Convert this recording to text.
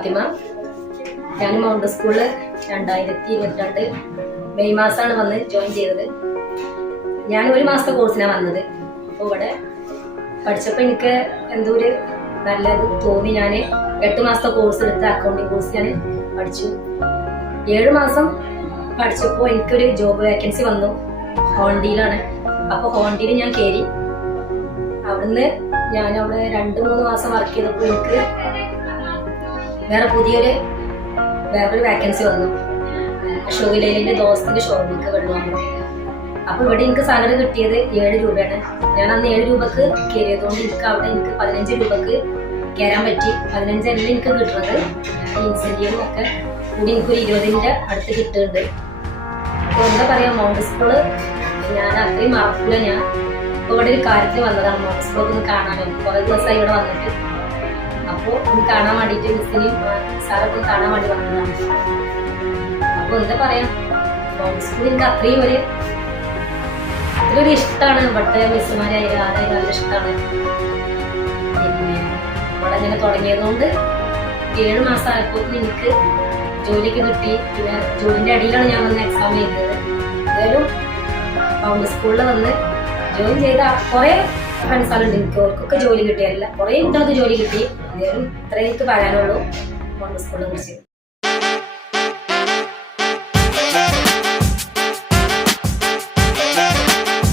ഫാത്തിമ. ഞാൻ മൗണ്ട് സ്കൂളിൽ 2022 മെയ് മാസമാണ് വന്ന് ജോയിൻ ചെയ്തത്. ഞാൻ 1 മാസത്തെ കോഴ്സിനാണ് വന്നത്. അപ്പോൾ ഇവിടെ പഠിച്ചപ്പോൾ എനിക്ക് എന്തോ ഒരു നല്ലത് തോന്നി. ഞാൻ 8 മാസത്തെ കോഴ്സ് എടുത്ത് അക്കൗണ്ടിങ് കോഴ്സ് ഞാൻ പഠിച്ചു. 7 മാസം പഠിച്ചപ്പോൾ എനിക്കൊരു ജോബ് വേക്കൻസി വന്നു. ഹോണ്ടിയിലാണ്. അപ്പോൾ ഹോണ്ടിയിൽ ഞാൻ കയറി. അവിടുന്ന് ഞാൻ അവിടെ 2-3 മാസം വർക്ക് ചെയ്തപ്പോൾ എനിക്ക് വേറൊരു വേക്കൻസി വന്നു. ഷോയിലേലിന്റെ ദോസ്തിന്റെ ഷോറൂമിലേക്ക് വെള്ളം. അപ്പൊ ഇവിടെ എനിക്ക് സാലറി കിട്ടിയത് 7 രൂപയാണ്. ഞാൻ അന്ന് 7 രൂപക്ക് കയറിയതുകൊണ്ട് എനിക്ക് അവിടെ എനിക്ക് 15 രൂപക്ക് കയറാൻ പറ്റി. 15 അല്ല എനിക്ക് കിട്ടുന്നത്. ഇൻസെന്റീവും ഒക്കെ കൂടി എനിക്കൊരു 20ന്റെ അടുത്ത് കിട്ടുന്നുണ്ട്. അപ്പൊ എന്താ പറയാ, മൗണ്ട് സ്കൂള് ഞാൻ അത്രയും മറക്കില്ല. ഞാൻ ഇപ്പൊ ഇവിടെ ഒരു കാര്യത്തിന് വന്നതാണ്. മൗണ്ട് സ്കൂളൊക്കെ ഒന്ന് കാണാനോ, കുറെ ദിവസമായി ഇവിടെ വന്നിട്ട്. അപ്പോൾ ഒന്ന് കാണാൻ വേണ്ടിയിട്ട് മിസ്സിനെയും സാറൊക്കെ ഒന്ന് കാണാൻ വേണ്ടി വന്നതാണ്. അപ്പോൾ എന്താ പറയാ, മൗണ്ട് സ്കൂൾ എനിക്ക് അത്രയും ഒരു ഇഷ്ടമാണ്. ഇവിടുത്തെ മിസ്സുമാരായാലും ആരായാലും നല്ല ഇഷ്ടമാണ്. പിന്നെ ഇവിടെ ഇങ്ങനെ തുടങ്ങിയതുകൊണ്ട് 7 മാസം ആയപ്പോൾ എനിക്ക് ജോലിക്ക് കിട്ടി. പിന്നെ ജോലിന്റെ അടിയിലാണ് ഞാൻ വന്ന് എക്സാം ചെയ്തത്. എന്തായാലും മൗണ്ട് സ്കൂളിൽ വന്ന് ജോയിൻ ചെയ്ത കുറെ ഫ്രണ്ട്സാളുണ്ട് എനിക്ക്. അവർക്കൊക്കെ ജോലി കിട്ടിയല്ല, കുറെ കുട്ടികൾക്ക് ജോലി കിട്ടി. എന്തായാലും ഇത്രയും എനിക്ക് പറയാനുള്ളൂ മൗണ്ട് സ്കൂളിനെ കുറിച്ച്.